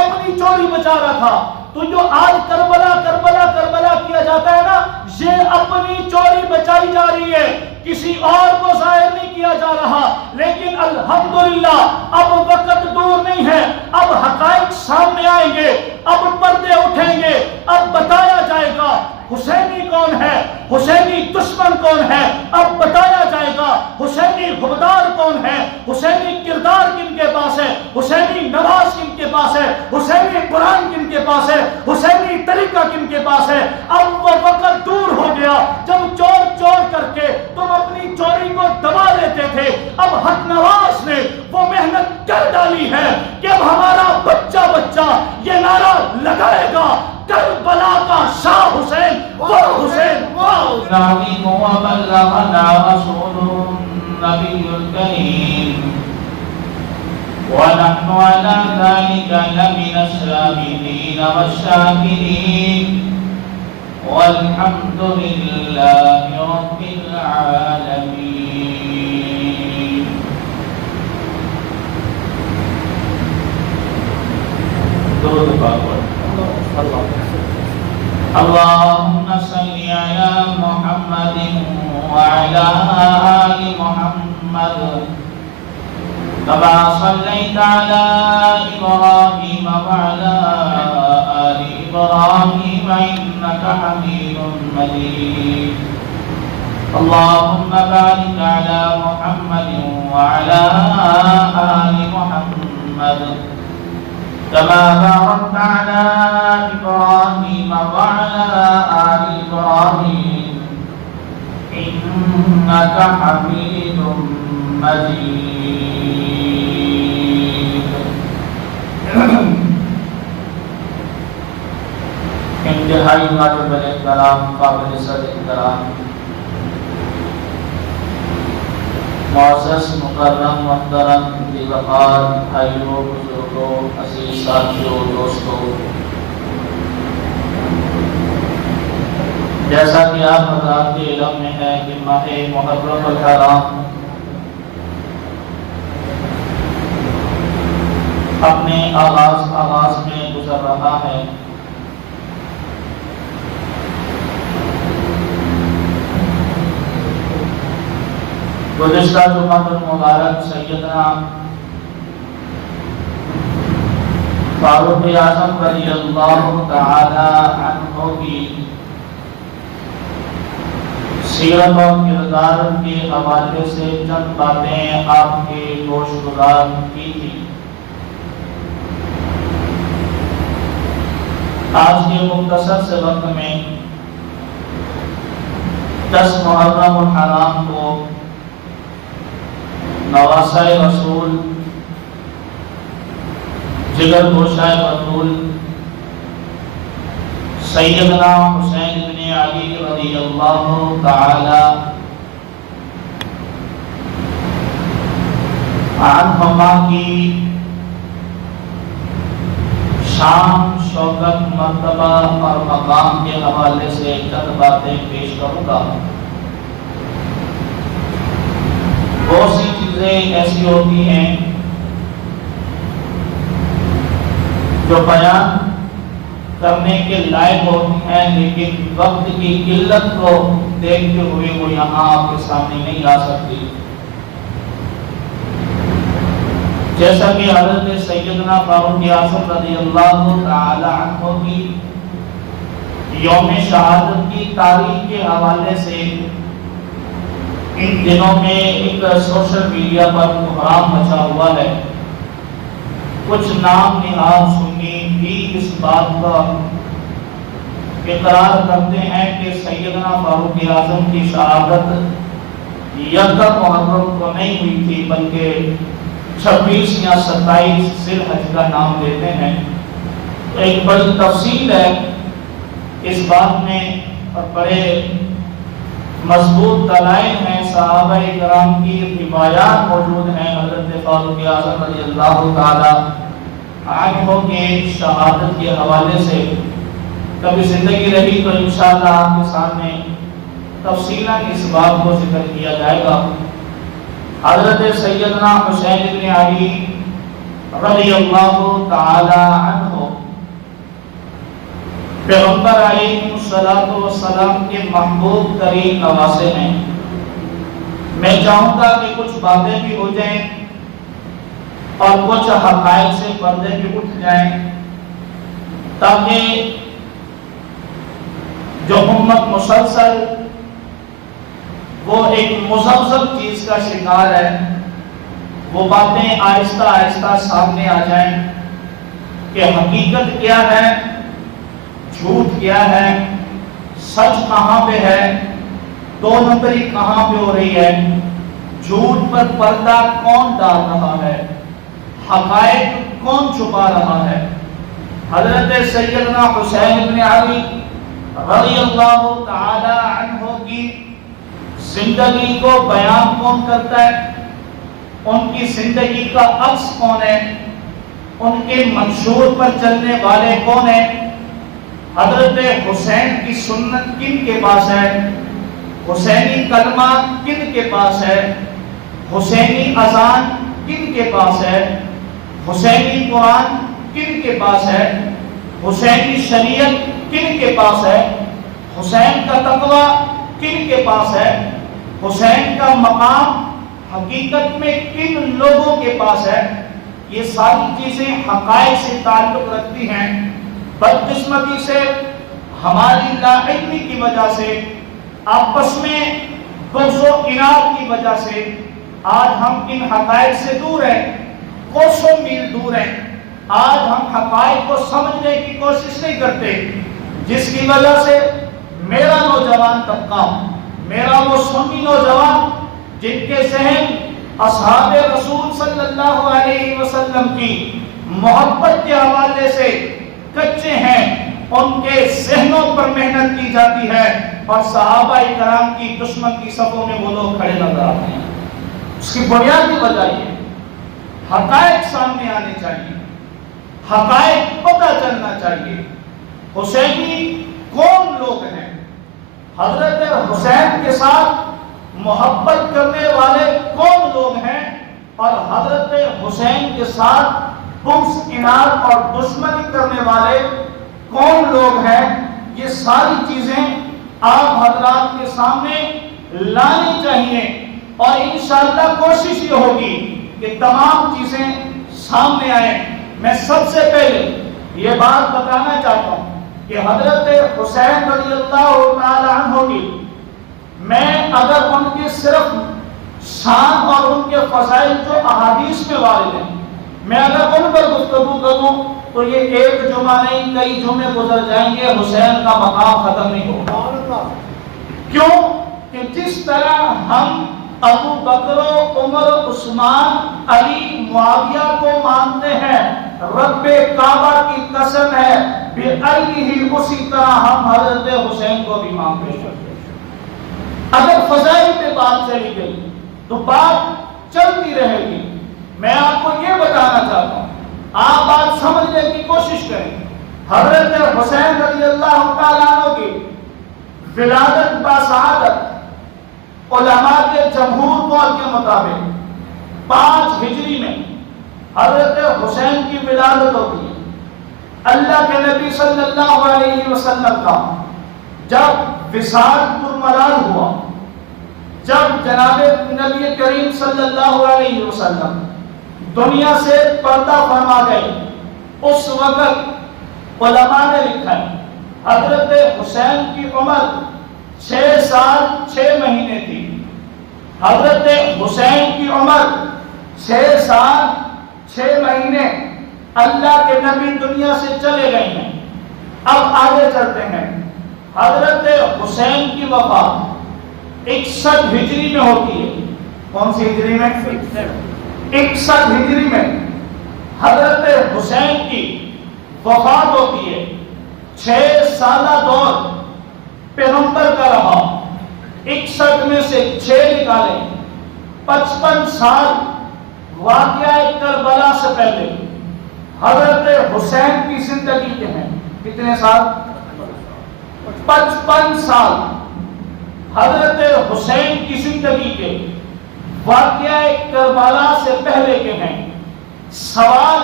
اپنی چوری بچا رہا تھا. تو جو آج کربلا کربلا کربلا کیا جاتا ہے نا، یہ اپنی چوری بچائی جا رہی ہے، کسی اور کو ظاہر نہیں کیا جا رہا. لیکن الحمدللہ اب وقت دور نہیں ہے، اب حقائق سامنے آئیں گے، اب پردے اٹھیں گے، اب بتایا جائے گا حسینی کون ہے، حسینی دشمن کون ہے. اب بتایا جائے گا حسینی غدار کون ہے، حسینی کردار کن کے پاس ہے، حسینی نواز کن کے پاس ہے، حسینی قرآن کن کے پاس ہے، حسینی طریقہ کن کے پاس ہے. اب وہ وقت دور ہو گیا جب چور چور کر کے تم اپنی چوری کو دبا لیتے تھے. اب حق نواز نے وہ محنت کر ڈالی ہے کہ اب ہمارا بچہ بچہ یہ نعرہ لگائے گا کربلا کا شاہ حسین، وہ حسین، وہ حسین. وبلغنا رسول النبي الكريم ونحن على ذلك لمن الشاهدين والشاكرين والحمد لله رب العالمين. درود پاک اللهم صل على محمد وعلى آل محمد كما صليت على إبراهيم وعلى آل إبراهيم إنك حميد مجيد. اللهم بارك على محمد وعلى آل محمد كما باركت على إبراهيم وعلى آل إبراهيم إنك حميد مجيد. انتہائی واجب الاحترام، قابل صد احترام، معزز مکرم محترم دیوقار بھائیوں، بزرگوں، عزیز ساتھیوں، دوستوں، جیسا کہ آپ حضرات کے علم میں ہے کہ ماہ محرم الحرام اپنے آغاز میں گزر رہا ہے. گزشتہ جمعہ المبارک سیدنا فاروق اعظم رضی اللہ تعالی عنہ کی سیرت اور کردار کے حوالے سے چند باتیں آپ کے گوش گزار کی تھی. آج کے مختصر سے وقت میں 10 محرم الحرام کو نواسہ رسول، جگر گوشہ بطول سیدنا حسین بن علی رضی اللہ تعالی عنہما کی شان، شوکت، مرتبہ اور مقام کے حوالے سے چند باتیں پیش کروں گا. بہت سی چیزیں ایسی ہوتی ہیں جو بیان کرنے کے لائق ہوتی ہیں، لیکن وقت کی قلت کو دیکھتے ہوئے وہ یہاں آپ کے سامنے نہیں آ سکتی. جیسا کہ حضرت سیدنا فاروق اعظم رضی اللہ تعالی عنہ کی یوم شہادت کی تاریخ کے حوالے سے ان دنوں میں ایک سوشل میڈیا پر بحران مچا ہوا ہے. کچھ نام نہاد سنی بھی اس بات کا اقرار کرتے ہیں کہ سیدنا فاروق اعظم کی شہادت یکم محرم کو نہیں ہوئی تھی، بلکہ 26 یا 27 ذی الحج کا نام لیتے ہیں. تو ایک بڑی تفصیل ہے اس بات میں اور بڑے مضبوط دلائل ہیں، صحابہ کرام کی روایات موجود ہیں حضرت فاروق اعظم رضی اللہ تعالی عنہ کے شہادت کے حوالے سے. کبھی زندگی رہی تو انشاءاللہ آپ کے سامنے تفصیلاً اس بات کو ذکر کیا جائے گا. حضرت سیدنا حسین بن علی رضی اللہ تعالی عنہ پیغمبر علیہ السلام کے محبوب ترین نواسے ہیں۔ میں چاہوں گا کہ کچھ باتیں بھی ہو جائیں اور کچھ حقائق سے پردے بھی اٹھ جائیں، تاکہ جو امت مسلسل وہ ایک مزلزل چیز کا شکار ہے، وہ باتیں آہستہ آہستہ سامنے آ جائیں کہ حقیقت کیا ہے، جھوٹ کیا ہے، سچ کہاں پہ ہے، دو نمبری کہاں پہ ہو رہی ہے، جھوٹ پر پردہ کون ڈال رہا ہے، حقائق کون چھپا رہا ہے۔ حضرت سیدنا حسین بن علی رضی اللہ تعالی عنہ کی زندگی کو بیان کون کرتا ہے، ان کی زندگی کا عکس کون ہے، ان کے منشور پر چلنے والے کون ہیں؟ حضرت حسین کی سنت کن کے پاس ہے، حسینی کلمہ کن کے پاس ہے، حسینی اذان کن کے پاس ہے، حسینی قرآن کن کے پاس ہے، حسینی شریعت کن کے پاس ہے، حسین کا تقوی کن کے پاس ہے، حسین کا مقام حقیقت میں کن لوگوں کے پاس ہے۔ یہ ساری چیزیں حقائق سے تعلق رکھتی ہیں۔ بدقسمتی سے ہماری لاعلمی کی وجہ سے، آپس میں بغض و عناد کی وجہ سے آج ہم ان حقائق سے دور ہیں، کوسوں میل دور ہیں۔ آج ہم حقائق کو سمجھنے کی کوشش نہیں کرتے، جس کی وجہ سے میرا نوجوان طبقہ، میرا وہ سنی نوجوان جن کے ذہن اصحاب رسول صلی اللہ علیہ وسلم کی محبت کے حوالے سے کچے ہیں، ان کے ذہنوں پر محنت کی جاتی ہے اور صحابہ کرام کی دشمن کی صفوں میں وہ لوگ کھڑے نظر آتے ہیں۔ اس کی بنیادی وجہ یہ حقائق سامنے آنے چاہیے، حقائق پتہ چلنا چاہیے۔ حسینی کون لوگ ہیں؟ حضرت حسین کے ساتھ محبت کرنے والے کون لوگ ہیں اور حضرت حسین کے ساتھ بغض عناد اور دشمنی کرنے والے کون لوگ ہیں؟ یہ ساری چیزیں آپ حضرات کے سامنے لانی چاہیے اور انشاءاللہ کوشش یہ ہوگی کہ تمام چیزیں سامنے آئیں۔ میں سب سے پہلے یہ بات بتانا چاہتا ہوں کہ حضرت حسین رضی اللہ تعالی عنہ کی میں اگر ان کی صرف شان اور ان کے فضائل جو احادیث میں وارد ہیں، میں اگر ان پر گفتگو کروں تو یہ ایک جمعہ نہیں کئی جمعے گزر جائیں گے، حسین کا مقام ختم نہیں ہوگا۔ کیوں کہ جس طرح ہم ابو بکر و عمر عثمان علی معاویہ کو مانتے ہیں، رب کعبہ کی قسم ہے بِأَيِّهِ، اسی طرح ہم حضرت حسین کو بھی مانتے ہیں۔ اگر فضائل پہ بات چلی گئی تو بات چلتی رہے گی۔ میں آپ کو یہ بتانا چاہتا ہوں، آپ بات سمجھنے کی کوشش کریں۔ حضرت حسین رضی اللہ تعالیٰ عنہ کی ولادت باسعادت علماء کے جمہور قول کے مطابق 5 ہجری میں حضرت حسین کی ولادت ہوتی ہے۔ اللہ کے نبی صلی اللہ علیہ وسلم کا جب وصال پرملال ہوا، جب جناب نبی کریم صلی اللہ علیہ وسلم دنیا سے پردہ فرما گئے، اس وقت علماء نے لکھا ہے حضرت حسین کی عمر 6 سال 6 مہینے تھی۔ حضرت حسین کی عمر 6 سال 6 مہینے، اللہ کے نبی دنیا سے چلے گئے ہیں۔ اب آگے چلتے ہیں۔ حضرت حسین کی وفات 61 ہجری میں ہوتی ہے۔ کون سی ہجری میں؟ 61 ہجری میں حضرت حسین کی وفات ہوتی ہے۔ 6 سالہ دور پیغمبر کا رہا، 61 میں سے 6 نکالیں، 55 سال واقعہ کربلا سے پہلے حضرت حسین کی زندگی کے ہیں۔ کتنے سال؟ 55 سال حضرت حسین کی زندگی کے واقعہ کربلا سے پہلے کے ہیں۔ سوال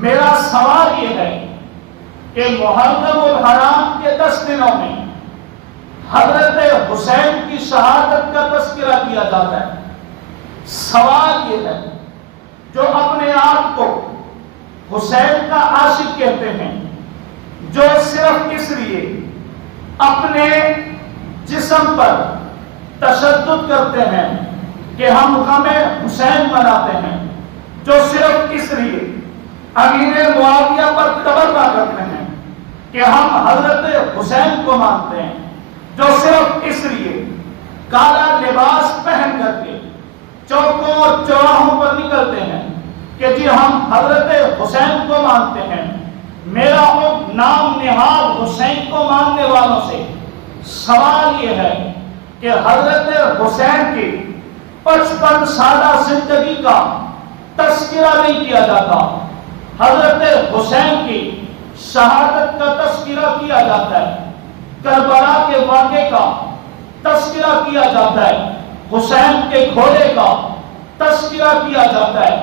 میرا یہ ہے کہ محرم الحرام کے 10 دنوں میں حضرت حسین کی شہادت کا تذکرہ کیا جاتا ہے۔ سوال یہ ہے، جو اپنے آپ کو حسین کا عاشق کہتے ہیں، جو صرف اس لیے اپنے جسم پر تشدد کرتے ہیں کہ ہم غم حسین مناتے ہیں، جو صرف اس لیے امیر معاویہ پر تبرہ کرتے ہیں کہ ہم حضرت حسین کو مانتے ہیں، جو صرف اس لیے کالا لباس پہن کر کے چوکوں اور چوراہوں پر نکلتے ہیں کہ جی ہم حضرت حسین کو مانتے ہیں، میرا نام نہاد حسین کو ماننے والوں سے سوال یہ ہے کہ حضرت حسین کی 55 سالہ زندگی کا تذکرہ نہیں کیا جاتا، حضرت حسین کی شہادت کا تذکرہ کیا جاتا ہے، کربلا کے واقعے کا تذکرہ کیا جاتا ہے، حسین کے گھوڑے کا تذکرہ کیا جاتا ہے،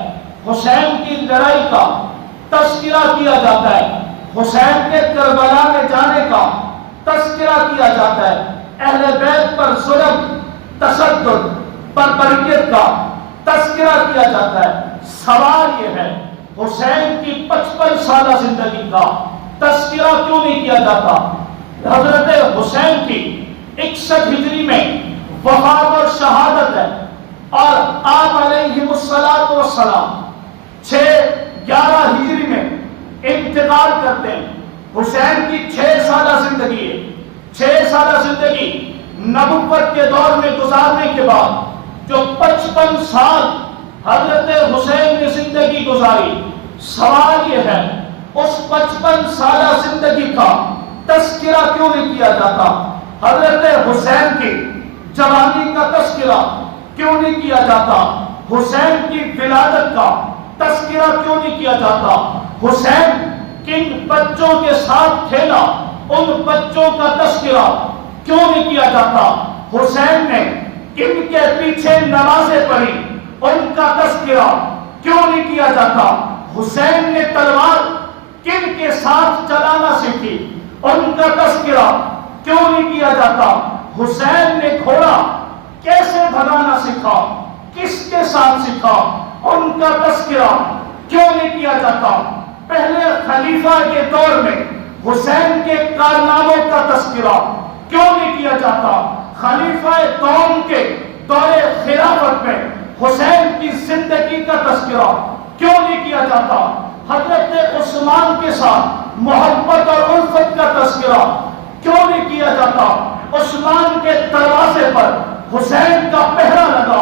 حسین کی لڑائی کا تذکرہ کیا جاتا ہے، حسین کے کربلا میں جانے کا تذکرہ کیا جاتا ہے، اہل بیت پر ظلم، تشدد، بربریت کا تذکرہ کیا جاتا ہے۔ سوال یہ ہے، حسین کی 55 سالہ زندگی کا تذکرہ کیوں نہیں کیا جاتا؟ حضرت حسین کی 61 ہجری میں وفات اور شہادت ہے، اور آپ علیہ السلام 11 ہجری میں انتقال کرتے ہیں۔ حسین کی 6 سالہ زندگی ہے، 6 سالہ زندگی نبوت کے دور میں گزارنے کے بعد جو 55 سال حضرت حسین نے زندگی گزاری، سوال یہ ہے اس 55 سالہ زندگی کا تذکرہ کیوں نہیں کیا جاتا؟ حضرت حسین کی جوانی کا تذکرہ کیوں نہیں کیا جاتا؟ حسین کی ولادت کا تذکرہ کیوں نہیں کیا جاتا؟ حسین کن بچوں کے ساتھ کھیلا، ان بچوں کا تذکرہ کیوں نہیں کیا جاتا؟ حسین نے کن کے پیچھے نمازیں پڑھی، ان کا تذکرہ کیوں نہیں کیا جاتا؟ حسین نے تلوار کن کے ساتھ چلانا سیکھی، ان کا تذکرہ کیوں نہیں کیا جاتا؟ حسین نے گھوڑا کیسے بھگانا سیکھا، کس کے ساتھ سیکھا، ان کا تذکرہ کیوں نہیں کیا جاتا؟ پہلے خلیفہ کے دور میں حسین کے کارناموں کا تذکرہ کیوں نہیں کیا جاتا؟ خلیفہ دوم کے دور خلافت میں حسین کی زندگی کا تذکرہ کیوں نہیں کیا جاتا؟ حضرت عثمان کے ساتھ محبت اور الفت کا تذکرہ کیوں نہیں کیا جاتا؟ عثمان کے دروازے پر حسین کا پہرا لگا،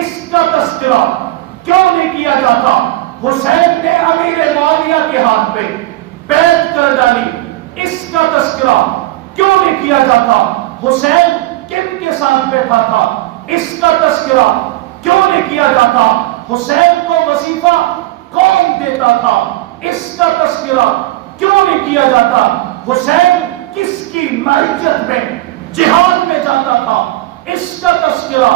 اس کا تذکرہ کیوں نہیں کیا جاتا؟ حسین نے امیر معاویہ کے ہاتھ پہ بیعت کر ڈالی، اس کا تذکرہ کیوں نہیں کیا جاتا؟ حسین کن کے ساتھ بیٹھا تھا، اس کا تذکرہ کیوں نہیں کیا جاتا؟ حسین کو وظیفہ کون دیتا تھا، اس کا تذکرہ کیوں نہیں کیا جاتا؟ حسین کس کی معیت میں جہاد میں جاتا تھا، اس کا تذکرہ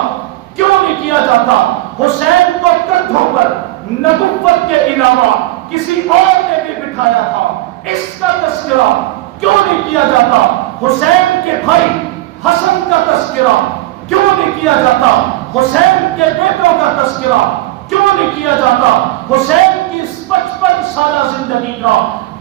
کیوں نہیں کیا جاتا؟ حسین کو کندھوں پر نبوت کے علاوہ کسی اور نے بھی بٹھایا تھا، اس کا تذکرہ کیوں نہیں کیا جاتا؟ حسین کے بھائی حسن کا تذکرہ کیوں نہیں کیا جاتا؟ حسین کے بیٹوں کا تذکرہ کیوں نہیں کیا جاتا؟ حسین کی 55 سالہ زندگی کا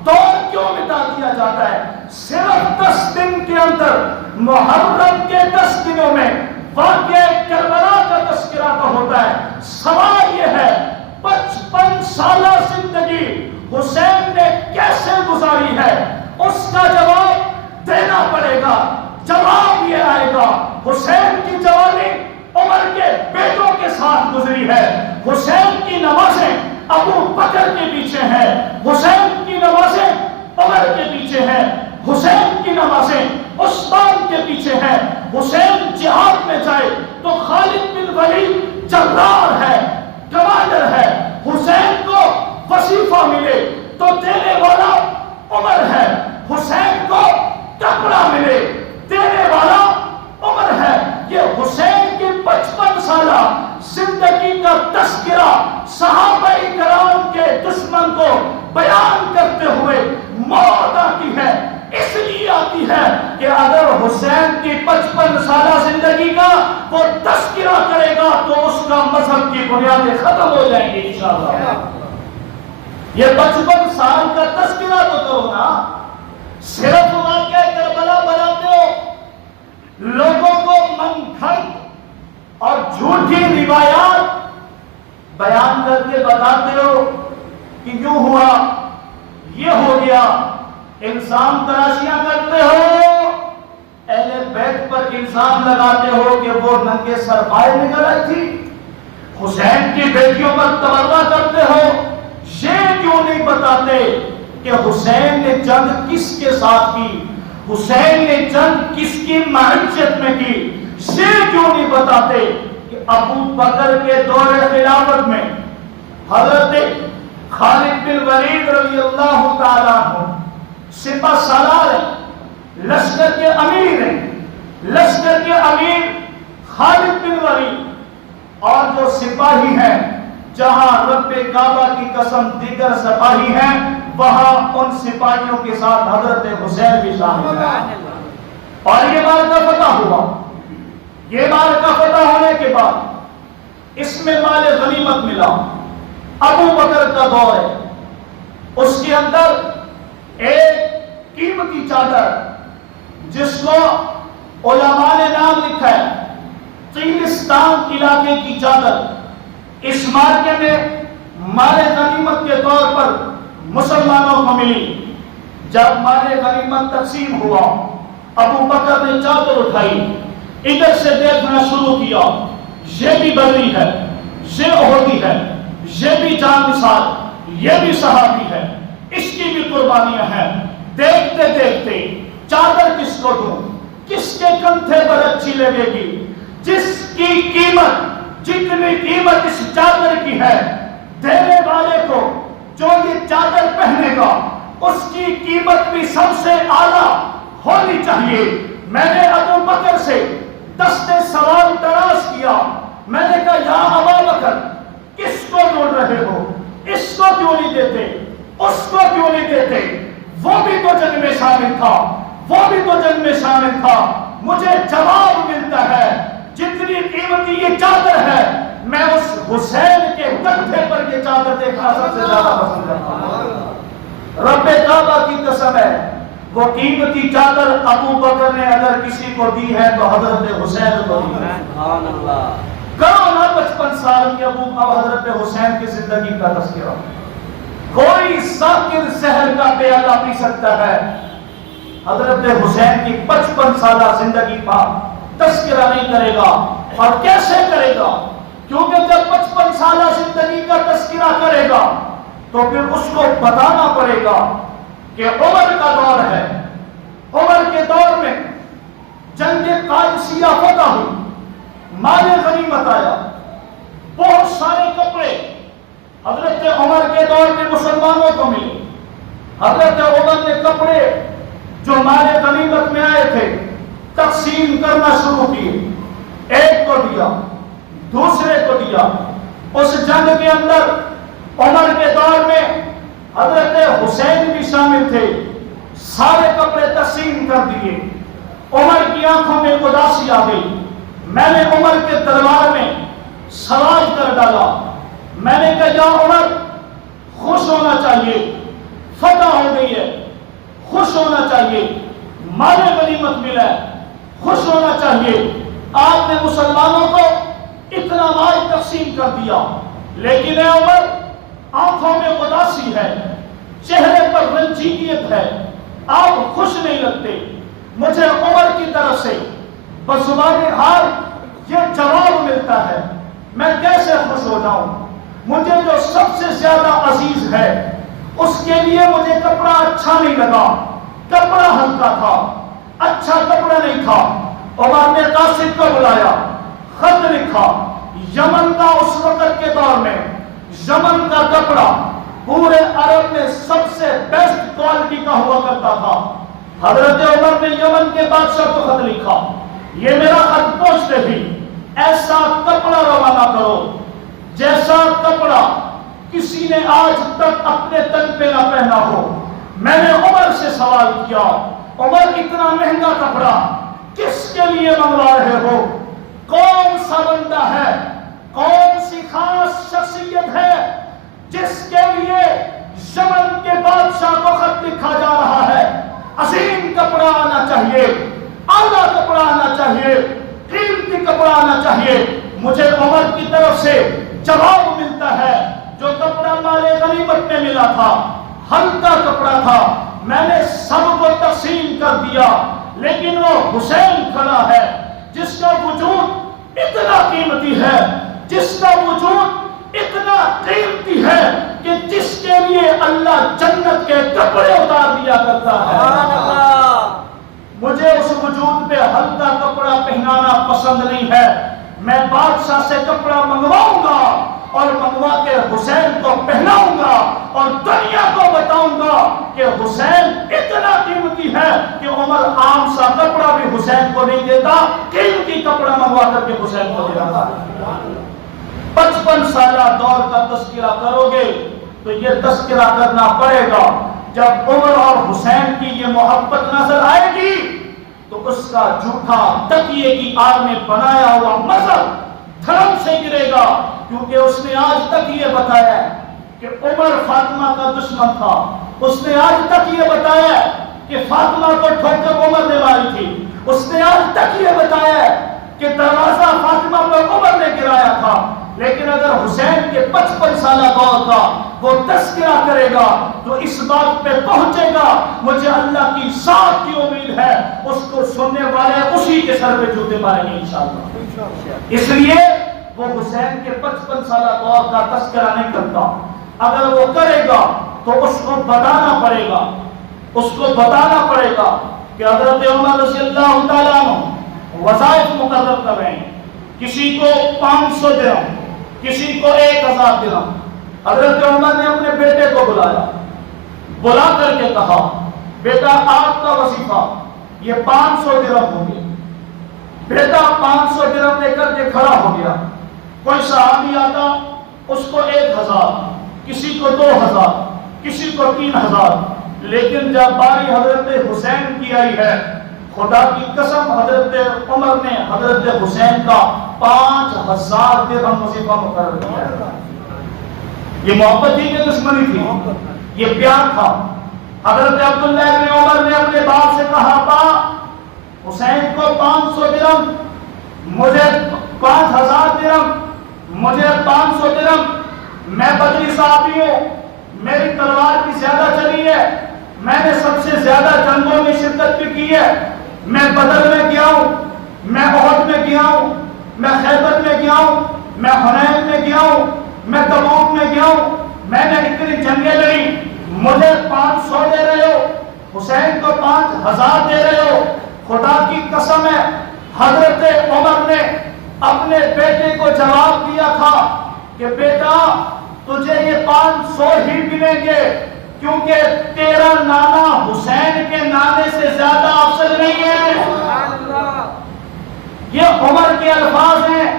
دور کیوں مٹا دیا جاتا ہے؟ صرف 10 دن کے اندر، محرم کے 10 دنوں میں واقعہ کربلا کا تذکرہ تو ہوتا ہے۔ سوال یہ ہے 55 سالہ زندگی حسین نے کیسے گزاری ہے؟ اس کا جواب دینا پڑے گا۔ جواب یہ آئے گا، حسین کی جوانی عمر کے بیٹوں کے ساتھ گزری ہے، حسین کی نمازیں ابو بکر کے پیچھے ہیں، حسین کی نمازیں عمر کے پیچھے ہیں، حسین کی نمازیں عثمان کے پیچھے ہیں۔ حسین جہاد میں جائے تو خالد بن ولید جرار ہے، کمانڈر ہے۔ حسین کو وظیفہ ملے تو دینے والا عمر ہے، حسین کو کپڑا ملے دینے والا عمر ہے۔ یہ حسین کی 55 سالہ زندگی کا تذکرہ صحابہ کرام کے دشمن کو بیان کرتے ہوئے موت کی اگر حسین کی 55 سالہ زندگی کا وہ تذکرہ کرے گا تو اس کا مذہب کی بنیادیں ختم ہو جائیں گی انشاءاللہ۔ یہ 55 سال کا تذکرہ تو کرو نا، صرف واقعہ کربلا بناتے ہو، لوگوں کو من گھڑت اور جھوٹی روایات بیان کر کے بتاتے ہو کہ یوں ہوا، یہ ہو گیا، الزام تراشیاں کرتے ہو، اہل بیت پر الزام لگاتے ہو کہ وہ ننگے سر باہر نکل آئی تھی، حسین کی بیٹیوں پر تبرہ کرتے ہو، یہ کیوں نہیں بتاتے کہ حسین نے جنگ کس کے ساتھ کی، حسین نے جنگ کس کی معیشت میں کی، یہ کیوں نہیں بتاتے کہ ابو بکر کے دور خلافت میں حضرت خالد بن ولید رضی اللہ تعالیٰ عنہ سپہ سالار ہیں، لشکر کے امیر ہیں، لشکر کے امیر خالد بن ولید، اور جو سپاہی ہیں، جہاں رب کعبہ کی قسم دیگر سپاہی ہیں، وہاں ان سپاہیوں کے ساتھ حضرت حسین بھی شامل ہیں، اور یہ معرکہ فتح ہوا۔ یہ معرکہ فتح ہونے کے بعد اس میں مال غنیمت ملا، ابو بکر کا دور ہے، اس کے اندر ایک قیمتی چادر جس کو علماء نے نام لکھا ہے چیلستان علاقے کی چادر، اس مارکے میں مال غنیمت کے طور پر مسلمانوں کو ملی۔ جب مال غنیمت تقسیم ہوا، ابو بکر نے چادر اٹھائی، ادھر سے دیکھنا شروع کیا، یہ بھی بدری ہے، یہ احدی ہے، یہ بھی جان نثار، یہ بھی صحابی ہے، اس کی بھی قربانیاں ہیں۔ دیکھتے دیکھتے چادر کس کو دوں، کس کے کندھے پر اچھی لگے گی، جس کی قیمت جتنی قیمت اس چادر کی ہے، دینے والے کو جو یہ چادر پہنے گا اس کی قیمت بھی سب سے اعلیٰ ہونی چاہیے۔ میں نے ابو بکر سے دستے سوال تراش کیا، میں نے کہا یا ابا بکر کس کو ڈھونڈ رہے ہو، اس کو کیوں نہیں دیتے، اس کو کیوں نہیں دیتے، وہ بھی تو جنگ میں شامل تھا، وہ بھی تو جنگ میں شامل تھا۔ مجھے جواب ملتا ہے جتنی قیمتی یہ چادر ہے میں اس حسین کے کندھے پر یہ چادر دیکھنا سب سے زیادہ پسند کرتا ہوں۔ رب کعبہ کی قسم ہے، وہ قیمتی چادر ابو بکر نے اگر کسی کو دی ہے تو حضرت حسین کو دی ہے۔ کرو نا 55 سال کی ابو حضرت حسین کی زندگی کا تذکرہ، کوئی ساکر زہر کا پیالہ پی سکتا ہے، حضرت حسین کی 55 سالہ زندگی کا تذکرہ نہیں کرے گا۔ اور کیسے کرے گا؟ کیونکہ جب 55 سالہ زندگی کا تذکرہ کرے گا تو پھر اس کو بتانا پڑے گا کہ عمر کا دور ہے، عمر کے دور میں جنگ قادسیہ فتح ہوئی، مال غنیمت آیا، بہت سارے کپڑے حضرت عمر کے دور میں مسلمانوں کو ملے۔ حضرت عمر نے کپڑے جو مال غنیمت میں آئے تھے تقسیم کرنا شروع کیے، ایک کو دیا، دوسرے کو دیا۔ اس جنگ کے اندر عمر کے دور میں حضرت حسین بھی شامل تھے، سارے کپڑے تقسیم کر دیے۔ عمر کی آنکھوں میں اداسی آ گئی، میں نے عمر کے دربار میں سوال کر ڈالا، میں نے کہا یا عمر خوش ہونا چاہیے، فتح ہو گئی ہے، خوش ہونا چاہیے، مال غنیمت ملا ہے، خوش ہونا چاہیے، آپ نے مسلمانوں کو اتنا مال تقسیم کر دیا، لیکن اے عمر آنکھوں میں اداسی ہے، چہرے پر رنجیدگی ہے، آپ خوش نہیں لگتے۔ مجھے عمر کی طرف سے بزبان حال یہ جواب ملتا ہے، میں کیسے خوش ہو جاؤں؟ مجھے جو سب سے زیادہ عزیز ہے اس کے لیے مجھے کپڑا اچھا نہیں لگا، کپڑا ہلکا تھا، اچھا کپڑا نہیں تھا۔ عمر نے قاصد کو بلایا، خط لکھا، یمن کا اس وقت کے دور میں یمن کا کپڑا پورے عرب میں سب سے بیسٹ کوالٹی کا ہوا کرتا تھا۔ حضرت عمر نے یمن کے بادشاہ کو خط لکھا، یہ میرا خط پہنچتے ہی ایسا کپڑا روانہ کرو جیسا کپڑا کسی نے آج تک اپنے تن پہ نہ پہنا ہو۔ میں نے عمر سے سوال کیا عمر اتنا مہنگا کپڑا کس کے لیے منگوا رہے ہو؟ کون سا بندہ ہے، کون سی خاص شخصیت ہے جس کے لیے یمن کے بادشاہ کو خط لکھا جا رہا ہے؟ عظیم کپڑا آنا چاہیے، اعلیٰ کپڑا آنا چاہیے، قیمتی کپڑا آنا چاہیے۔ مجھے عمر کی طرف سے جواب ملتا ہے، جو کپڑا مال غنیمت میں ملا تھا ہلکا کپڑا تھا، میں نے سب کو تقسیم کر دیا، لیکن وہ حسین کھڑا ہے جس کا وجود اتنا قیمتی ہے، جس کا وجود اتنا قیمتی ہے کہ جس کے لیے اللہ جنت کے کپڑے اتار دیا کرتا ہے۔ مجھے اس وجود پہ ہلکا کپڑا پہنانا پسند نہیں ہے، میں بادشاہ سے کپڑا منگواؤں گا اور منگوا کے حسین کو پہناؤں گا اور دنیا کو بتاؤں گا کہ حسین اتنا قیمتی ہے کہ عمر عام سا کپڑا بھی حسین کو نہیں دیتا، قیمتی کپڑا منگوا کر کے حسین کو دیتا۔ 55 سالہ دور کا تذکرہ کرو گے تو یہ تذکرہ کرنا پڑے گا، جب عمر اور حسین کی یہ محبت نظر آئے گی تو اس کا جھوٹا تکیے کی آڑ میں بنایا ہوا مذہب دھرم سے گرے گا، کیونکہ اس نے آج تک یہ بتایا ہے کہ عمر فاطمہ کا دشمن تھا، اس نے آج تک یہ بتایا ہے کہ فاطمہ کو ٹھوکر عمر نے ماری تھی، اس نے آج تک یہ بتایا ہے کہ دروازہ فاطمہ پر عمر نے گرایا تھا، لیکن اگر حسین کے 55 سالہ دور کا وہ تذکرہ کرے گا تو اس بات پہ پہنچے گا، مجھے اللہ کی ذات کی امید ہے اس کو سننے والے اسی کے سر پہ جوتے ماریں گے انشاءاللہ۔ اس لیے وہ حسین کے 55 سالہ دور کا تذکرہ نہیں کرتا، اگر وہ کرے گا تو اس کو بتانا پڑے گا، اس کو بتانا پڑے گا کہ حضرت عمر رضی اللہ تعالیٰ عنہ وظائف مقرر کر رہے ہیں، کسی کو 500 درہم، کسی کو 1000 درہم۔ حضرت عمر نے اپنے بیٹے کو بلایا، بلا کر کے کہا بیٹا آپ کا وظیفہ یہ 500 درہم ہو گیا۔ بیٹا 500 درہم لے کر کے کھڑا ہو گیا۔ کوئی صحابی آتا اس کو 1000، کسی کو 2000، کسی کو 3000، لیکن جب باری حضرت حسین کی آئی ہے، خدا کی قسم حضرت عمر نے حضرت حسین کا 5000 درہم وظیفہ مقرر کیا ہے۔ یہ محبت ہی کہ دشمنی تھی، یہ پیار تھا۔ حضرت عبداللہ بن عمر نے اپنے باپ سے کہا با حسین کو 500 درہم، مجھے 5000 درہم، مجھے 500 درہم، میں بدری صحابی ہوں، میری تلوار بھی زیادہ چلی ہے، میں نے سب سے زیادہ جنگوں میں شرکت بھی کی ہے، میں بدر میں گیا ہوں، میں احد میں گیا ہوں، میں خیبر میں گیا ہوں، میں حنین میں گیا ہوں، میں تبوک میں گیا ہوں، میں نے اتنی جنگیں لڑی، مجھے 500 دے رہے ہو، حسین کو 5000 دے رہے ہو؟ خدا کی قسم ہے حضرت عمر نے اپنے بیٹے کو جواب دیا تھا کہ بیٹا تجھے یہ 500 ہی ملیں گے، کیونکہ تیرا نانا حسین کے نانے سے زیادہ افضل نہیں ہے۔ یہ عمر کے الفاظ ہیں،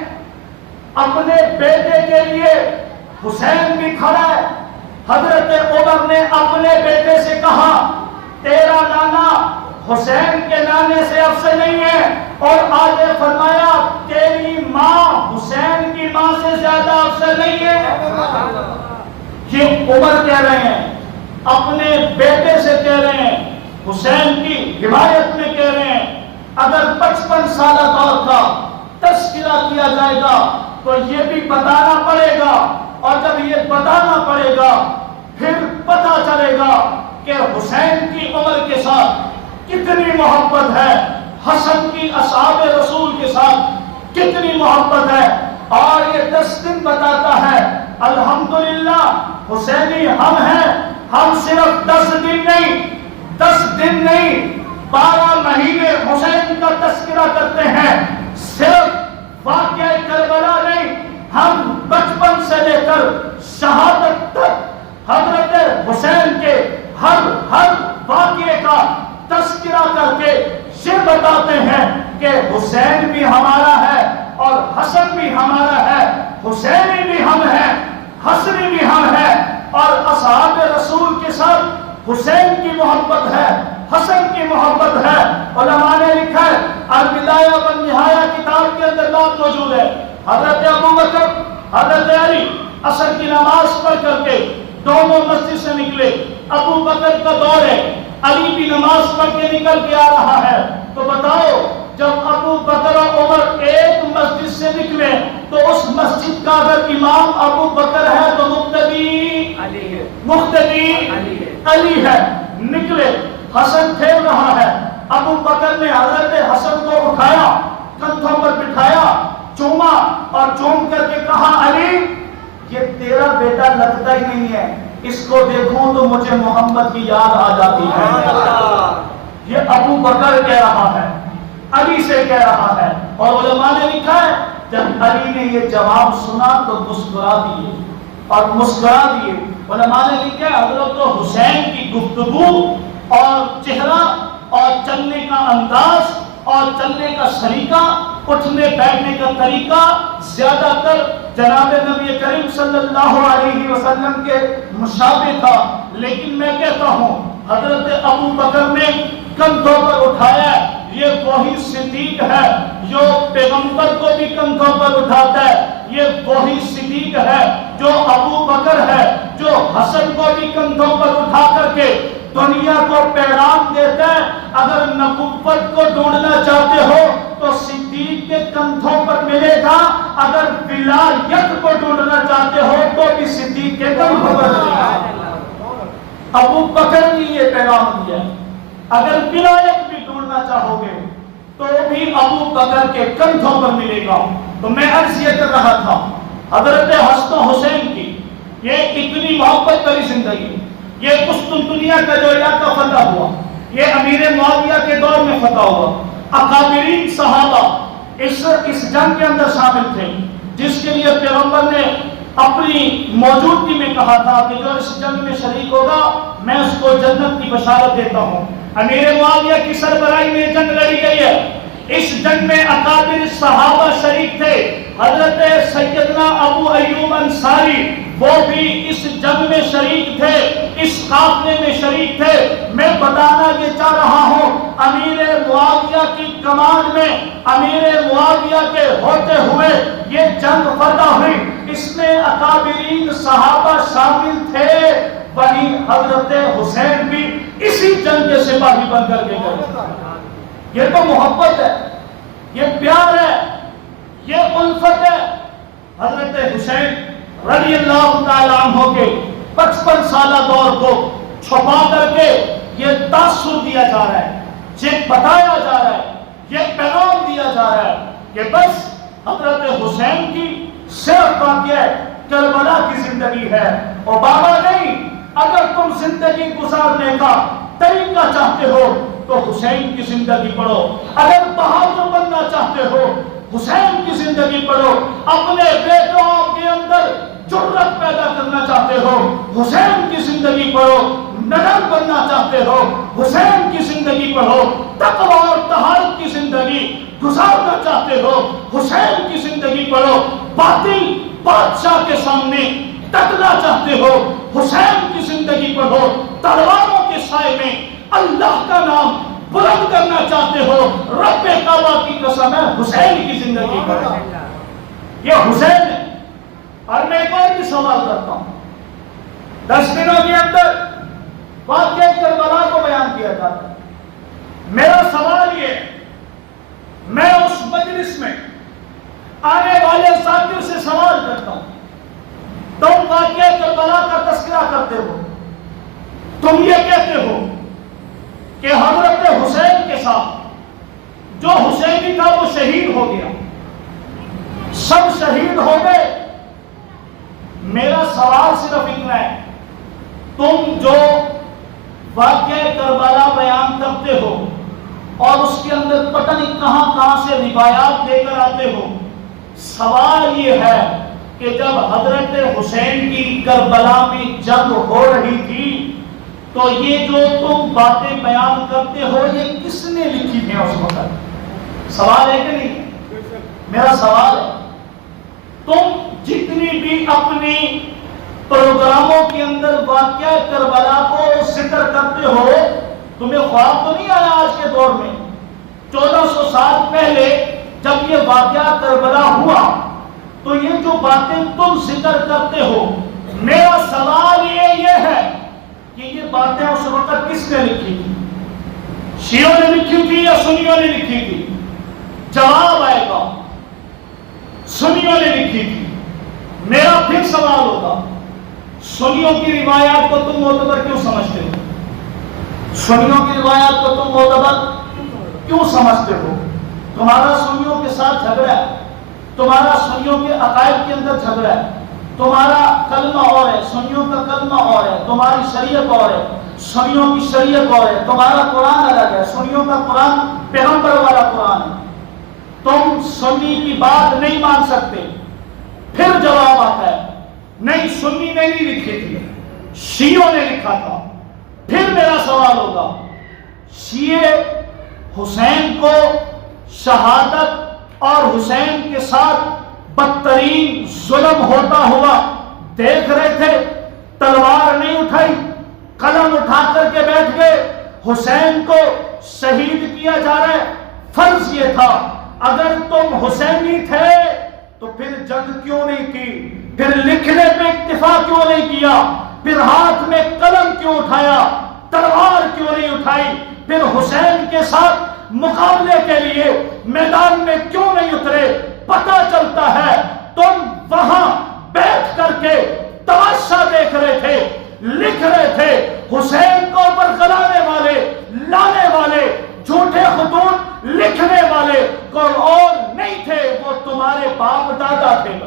اپنے بیٹے کے لیے حسین بھی کھڑا ہے۔ حضرت عمر نے اپنے بیٹے سے کہا تیرا نانا حسین کے نانے سے افضل نہیں ہے، اور آگے فرمایا تیری ماں حسین کی ماں سے زیادہ افضل نہیں ہے۔ یہ عمر کہہ رہے ہیں، اپنے بیٹے سے کہہ رہے ہیں، حسین کی حمایت میں کہہ رہے ہیں۔ اگر 55 سالہ دور کا تذکرہ کیا جائے گا تو یہ بھی بتانا پڑے گا، اور جب یہ بتانا پڑے گا پھر پتہ چلے گا کہ حسین کی عمر کے ساتھ کتنی محبت ہے، حسن کی اصحاب رسول کے ساتھ کتنی محبت ہے۔ اور یہ 10 دن بتاتا ہے الحمدللہ حسینی ہم ہیں، ہم صرف 10 دن نہیں، 10 دن نہیں، 12 مہینے حسین کا تذکرہ کرتے ہیں۔ صرف واقعہ کربلا نہیں، ہم بچپن سے لے کر شہادت تک حضرت حسین کے ہر واقعے کا تذکرہ کر کے یہ بتاتے ہیں کہ حسین بھی ہمارا ہے اور حسن بھی ہمارا ہے، حسینی بھی ہم ہیں، حسنی بھی ہم ہیں، اور اصحاب رسول کے ساتھ حسین کی محبت ہے، حسن کی محبت ہے. علماء نے لکھا ہے البدایہ والنہایہ کتاب کے اندر بات موجود ہے. حضرت ابو بکر حضرت علی عصر کی نماز پڑھ کر کے دونوں مسجد سے نکلے. ابو بکر کا دور ہے, علی بھی نماز پڑھ کے نکل کے آ رہا ہے. تو بتاؤ جب ابو بکر اور عمر ایک مسجد سے نکلے تو اس مسجد کا اگر امام ابو بکر ہے تو مقتدی علی ہے. نکلے, حسن کھیل رہا ہے. ابو بکر نے حضرت حسن کو اٹھایا, کندھوں پر بٹھایا, چوما اور چوم کر کے کہا علی یہ تیرا بیٹا لگتا ہی نہیں ہے, اس کو دیکھوں تو مجھے محمد کی یاد آ جاتی ہے. یہ ابو بکر کہہ رہا ہے, علی سے کہہ رہا ہے. اور علماء نے لکھا ہے جب علی نے یہ جواب سنا تو مسکرا دیے اور مسکرا دیے. علماء نے لکھا ہے حضرت حسین کی گفتگو اور چہرہ اور چلنے کا انداز اور چلنے کا سلیقہ, اٹھنے بیٹھنے کا طریقہ زیادہ تر جناب نبی کریم صلی اللہ علیہ وسلم کے مشابہ تھا. لیکن میں کہتا ہوں حضرت ابو بکر نے کندھوں پر اٹھایا, یہ وہی صدیق ہے جو پیغمبر کو بھی کندھوں پر اٹھاتا ہے. یہ وہی صدیق ہے جو ابو بکر ہے جو حسن کو بھی کندھوں پر اٹھا کر کے دنیا کو پیغام دیتا ہے. اگر نبوت کو ڈھونڈنا چاہتے ہو تو صدیق کے کندھوں پر ملے گا, اگر ولایت کو ڈھونڈنا چاہتے ہو تو بھی صدیق کے کندھوں پر ملے گا. ابو بکر نے یہ پیغام دیا. اگر ولایت بھی ڈھونڈنا چاہو گے تو بھی ابو بکر کے کندھوں پر ملے گا. تو میں عرض یہ کر رہا تھا حضرت حسن و حسین کی یہ اتنی محبت بھری زندگی, یہ قسطنطنیہ کا جو علاقہ فتح ہوا, یہ امیر معاویہ کے دور میں فتح ہوا. اکابرین صحابہ اس جنگ کے اندر شامل تھے جس کے لیے پیغمبر نے اپنی موجودگی میں کہا تھا کہ جو اس جنگ میں شریک ہوگا میں اس کو جنت کی بشارت دیتا ہوں. امیر معاویہ کی سربراہی میں جنگ لڑی گئی ہے. اس جنگ میں اکابر صحابہ شریک تھے. حضرت سیدنا ابو ایوب انصاری وہ بھی اس جنگ میں شریک تھے, اس قافلے میں شریک تھے. میں بتانا یہ چاہ رہا ہوں امیر معاویہ کی کمان میں, امیر معاویہ کے ہوتے ہوئے یہ جنگ فتح ہوئی. اس میں اکابرین صحابہ شامل تھے. وہیں حضرت حسین بھی اسی جنگ کے سپاہی بن کر کے گئے. یہ تو محبت ہے, یہ پیار ہے, یہ الفت ہے. حضرت حسین رضی اللہ تعالیٰ عنہ کے 55 سالہ دور کو چھپا کر کے یہ تاثر دیا جا رہا ہے, یہ بتایا جا رہا ہے, یہ پیغام دیا جا رہا ہے کہ بس حضرت حسین کی صرف واقعہ کربلا کی زندگی ہے, اوباما نہیں. اگر تم زندگی گزارنے کا طریقہ چاہتے ہو تو حسین کی زندگی پڑھو. اگر بہادر بننا چاہتے ہو حسین کی زندگی پڑھو. اپنے بیٹوں کے اندر جرأت پیدا کرنا چاہتے ہو حسین کی زندگی پڑھو. نڈر بننا چاہتے ہو حسین کی زندگی پڑھو. تقوی اور طہارت کی زندگی گزارنا چاہتے ہو حسین کی زندگی پڑھو. باطل بادشاہ کے سامنے ٹکنا چاہتے ہو حسین کی زندگی پڑھو. تلواروں کے سائے میں اللہ کا نام بلند کرنا چاہتے ہو رب کعبہ کی قسم ہے حسین کی زندگی پڑھو. یہ حسین ہے. اور میں ایک اور بھی سوال کرتا ہوں, 10 دنوں کے اندر واقعہ کربلا کو بیان کیا جاتا ہے. میرا سوال یہ ہے, میں اس مجلس میں آنے والے ذاکر سے سوال کرتا ہوں, تم واقعہ کربلا کا تذکرہ کرتے ہو, تم یہ کہتے ہو کہ حضرت حسین کے ساتھ جو حسینی تھا وہ شہید ہو گیا, سب شہید ہو گئے. میرا سوال صرف اتنا ہے, تم جو واقعہ کربلا بیان کرتے ہو اور اس کے اندر پتہ نہیں کہاں سے روایات لے کر آتے ہو, سوال یہ ہے کہ جب حضرت حسین کی کربلا میں جنگ ہو رہی تھی تو یہ جو تم باتیں بیان کرتے ہو یہ کس نے لکھی تھی اس وقت؟ سوال ہے کہ نہیں؟ میرا سوال ہے, تم جتنی بھی اپنی پروگراموں کے اندر واقعہ کربلا کو ذکر کرتے ہو تمہیں خواب تو نہیں آیا آج کے دور میں؟ 1400 سال پہلے جب یہ واقعہ کربلا ہوا تو یہ جو باتیں تم ذکر کرتے ہو، میرا سوال یہ ہے کہ یہ باتیں اس وقت کس نے لکھی تھی؟ شیعوں نے لکھی تھی یا سنیوں نے لکھی تھی؟ جواب آئے گا سنیوں نے لکھی تھی۔ میرا پھر سوال ہوگا، سنیوں کی روایات کو تم معتبر کیوں سمجھتے ہو؟ سنیوں کی روایات کو تم معتبر کیوں سمجھتے ہو؟ تمہارا سنیوں کے ساتھ جھگڑا ہے، تمہارا سنیوں کے عقائد کے اندر جھگڑا ہے، تمہارا کلمہ اور ہے، سنیوں کا کلمہ اور ہے، تمہاری شریعت اور ہے، سنیوں کی شریعت اور ہے، تمہارا قرآن الگ ہے، سنیوں کا قرآن پیغمبر والا قرآن ہے، تم سنی کی بات نہیں مان سکتے۔ پھر جواب آتا ہے نہیں، سنی نے نہیں لکھی تھی، شیعوں نے لکھا تھا۔ پھر میرا سوال ہوگا، شیعہ حسین کو شہادت اور حسین کے ساتھ بدترین ظلم ہوتا ہوا دیکھ رہے تھے، تلوار نہیں اٹھائی، قلم اٹھا کر کے بیٹھ گئے، حسین کو شہید کیا جا رہا ہے۔ فرض یہ تھا اگر تم حسینی تھے تو پھر جنگ کیوں نہیں کی، پھر لکھنے پہ اکتفا کیوں نہیں کیا، پھر ہاتھ میں قلم کیوں اٹھایا، تلوار کیوں نہیں اٹھائی، پھر حسین کے ساتھ مقابلے کے لیے میدان میں کیوں نہیں اترے؟ پتہ چلتا ہے تم وہاں بیٹھ کر کے تماشا دیکھ رہے تھے، لکھ رہے تھے، حسین کو برگلانے والے، لانے والے، جھوٹے خطوط لکھنے والے کوئی اور نہیں تھے، وہ تمہارے باپ دادا تھے۔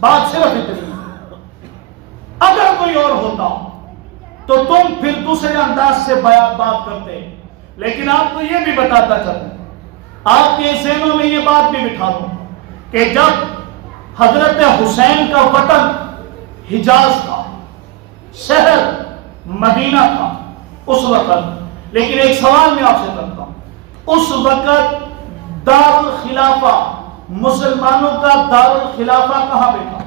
بات صرف اتنی، اگر کوئی اور ہوتا تو تم پھر دوسرے انداز سے بات کرتے۔ لیکن آپ کو یہ بھی بتاتا چلوں، آپ کے ذہنوں میں یہ بات بھی بٹھا دوں کہ جب حضرت حسین کا وطن حجاز تھا، شہر مدینہ تھا اس وقت، لیکن ایک سوال میں آپ سے کرتا ہوں، اس وقت دارالخلافہ، مسلمانوں کا دارالخلافہ کہاں پہ تھا؟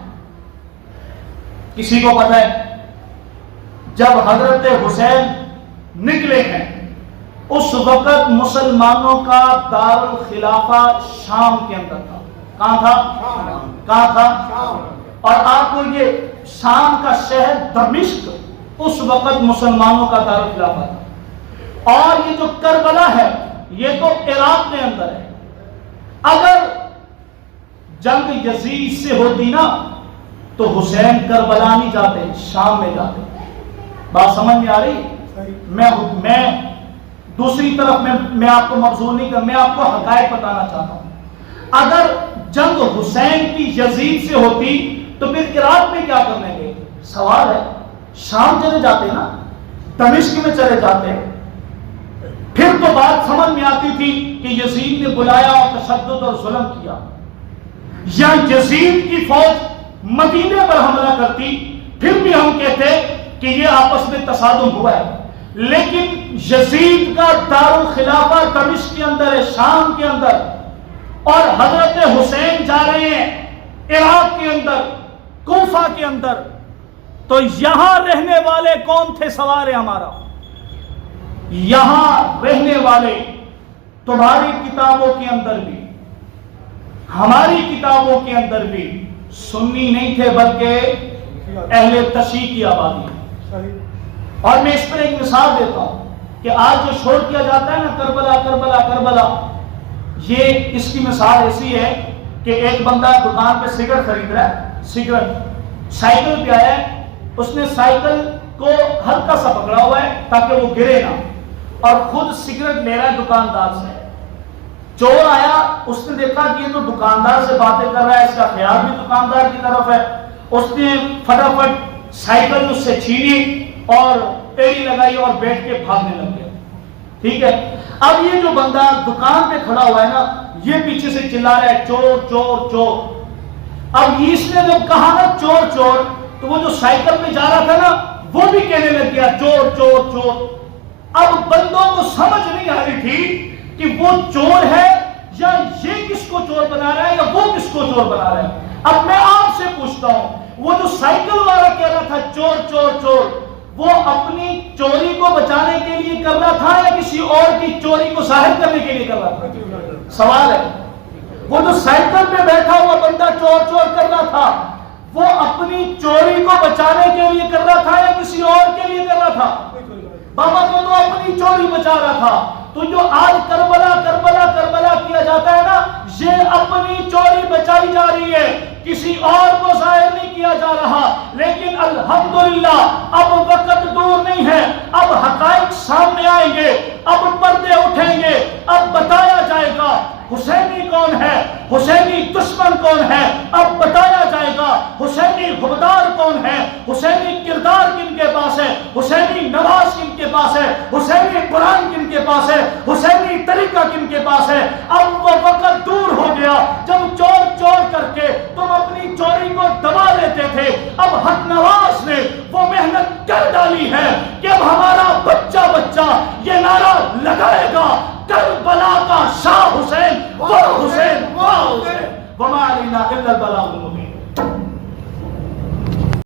کسی کو پتہ ہے؟ جب حضرت حسین نکلے ہیں اس وقت مسلمانوں کا دارالخلافہ شام کے اندر تھا۔ کہاں تھا؟ کہاں تھا؟ اور آپ کو یہ شام کا شہر دمشق اس وقت مسلمانوں کا دارالخلافہ تھا۔ اور یہ جو کربلا ہے یہ تو عراق کے اندر ہے۔ اگر جنگ یزید سے ہوتی نا تو حسین کربلا نہیں جاتے، شام میں جاتے۔ بات سمجھ میں آ رہی؟ میں دوسری طرف میں آپ کو مبذول نہیں کر، میں آپ کو حقائق بتانا چاہتا ہوں۔ اگر جنگ حسین کی یزید سے ہوتی تو پھر عراق میں کیا کرنے گئے؟ سوال ہے، شام چلے جاتے نا، دمشق میں چلے جاتے، پھر تو بات سمجھ میں آتی تھی کہ یزید نے بلایا اور تشدد اور ظلم کیا، یا یزید کی فوج مدینے پر حملہ کرتی، پھر بھی ہم کہتے کہ یہ آپس میں تصادم ہوا ہے۔ لیکن یزید کا دارالخلافہ دمشق کے اندر ہے، شام کے اندر، اور حضرت حسین جا رہے ہیں عراق کے اندر، کوفہ کے اندر، تو یہاں رہنے والے کون تھے؟ سوال ہے ہمارا، یہاں رہنے والے تمہاری کتابوں کے اندر بھی ہماری کتابوں کے اندر بھی سنی نہیں تھے بلکہ اہل تشیع کی آبادی۔ اور میں اس پر ایک مثال دیتا ہوں کہ آج جو شور کیا جاتا ہے نا کربلا کربلا کربلا، یہ اس کی مثال ایسی ہے کہ ایک بندہ دکان پہ سگریٹ خرید رہا ہے، سگریٹ سائیکل پہ آیا ہے، اس نے سائیکل کو ہلکا سا پکڑا ہوا ہے تاکہ وہ گرے نہ، اور خود سگریٹ لے رہا ہے دکاندار سے۔ چور آیا، اس نے دیکھا کہ یہ تو دکاندار سے باتیں کر رہا ہے، اس کا خیال بھی دکاندار کی طرف ہے، اس نے فٹافٹ سائیکل اس سے چھینی اور ٹیڑھی لگائی اور بیٹھ کے بھاگنے لگ گیا۔ ٹھیک ہے، اب یہ جو بندہ دکان پہ کھڑا ہوا ہے نا، یہ پیچھے سے چلا رہا ہے چور چور چور۔ اب اس نے جب کہا نا چور چور، تو وہ جو سائیکل پہ جا رہا تھا نا وہ بھی کہنے لگ گیا چور چور چور۔ اب بندوں کو سمجھ نہیں آ رہی تھی کہ وہ چور ہے یا یہ کس کو چور بنا رہا ہے یا وہ کس کو چور بنا رہا ہے۔ اب میں آپ سے پوچھتا ہوں، وہ جو سائیکل والا کہہ رہا تھا چور چور چور، وہ اپنی چوری کو بچانے کے لیے لیے کر رہا تھا یا کسی اور کی چوری کو ظاہر کرنے کے لیے کر رہا تھا؟ سوال ہے. وہ جو سائیکل پہ بیٹھا ہوا بندہ چور چور کر رہا تھا وہ اپنی چوری کو بچانے کے لیے کر رہا تھا یا کسی اور کے لیے کر رہا تھا؟ بابا تو اپنی چوری بچا رہا تھا. تو جو آج کربلا کربلا کربلا کیا جاتا ہے نا یہ اپنی چوری بچائی جا رہی ہے, کسی اور کو ظاہر نہیں کیا جا رہا. لیکن الحمدللہ اب وقت دور نہیں ہے, اب حقائق سامنے آئیں گے, اب پردے اٹھیں گے, اب بتایا جائے گا حسینی کون ہے, حسینی دشمن کون ہے, اب بتایا جائے گا حسینی غدار کون ہے, حسینی کردار کن کے پاس ہے, حسینی نماز کن کے پاس ہے, حسینی قرآن کن کے پاس ہے, حسینی طریقہ کن کے پاس ہے. اب وہ وقت دور ہو گیا جب چور چور کر کے تم اپنی چوری کو دبا لیتے تھے. اب حق نواز نے وہ محنت کر ڈالی ہے کہ اب ہمارا بچہ بچہ یہ نعرہ لگائے گا کربلا کا شاہ حسین وہ حسین وہ حسین وما علینا الا البلاغ المبین.